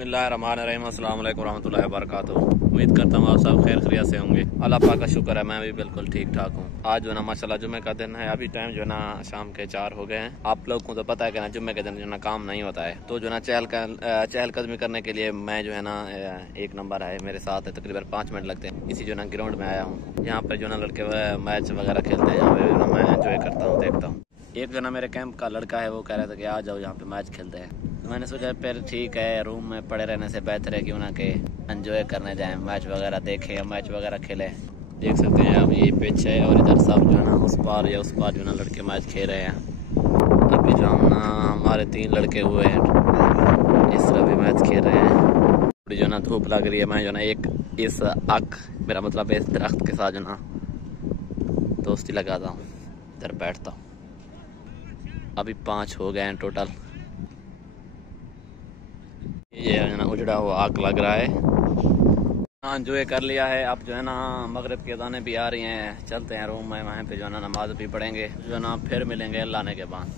बिस्मिल्लाहिर्रहमानिर्रहीम, अस्सलाम वालेकुम रहमतुल्लाहि व बरकातुहू। उम्मीद करता हूँ आप सब खैर खैरियत से होंगे। अल्लाह पाक का शुक्र है, मैं भी बिल्कुल ठीक ठाक हूँ। आज जो है ना माशाल्लाह जुम्मे का दिन है। अभी टाइम जो है ना शाम के 4 हो गए हैं। आप लोग को तो पता है कि ना जुम्मे के दिन जो है ना काम नहीं होता है, तो जो है ना चहलकदमी करने के लिए मैं जो है ना एक नंबर है मेरे साथ है, तकरीबन 5 मिनट लगते हैं। इसी जो है ना ग्राउंड में आया हूँ। यहाँ पर जो है ना लड़के मैच वगैरह खेलते हैं, यहाँ पे मैं एंजॉय करता हूँ, देखता हूँ। एक जो ना मेरे कैंप का लड़का है, वो कह रहा था कि आ जाओ यहाँ पे मैच खेलते हैं। मैंने सोचा फिर ठीक है, रूम में पड़े रहने से बेहतर है क्यों ना कि एंजॉय करने जाएं, मैच वगैरह देखें या मैच वगैरह खेलें। देख सकते हैं अब ये पिच है और इधर सब जो है ना उस पार या उस पार जो है ना लड़के मैच खेल रहे हैं। अभी जो हम ना हमारे 3 लड़के हुए हैं, इस तरह भी मैच खेल रहे हैं। थोड़ी जो है ना धूप लग रही है, मैं जो ना एक इस मेरा मतलब इस दरख्त के साथ जो ना दोस्ती लगाता हूँ, इधर बैठता हूँ। अभी 5 हो गए हैं टोटल। ये है ना उजड़ा हुआ आग लग रहा है। हाँ एंजॉय कर लिया है। अब जो है ना मगरिब के अज़ानें भी आ रही हैं, चलते हैं रूम में, वहाँ पे जो है ना नमाज भी पढ़ेंगे, जो है ना फिर मिलेंगे अल्लाह ने के बाद।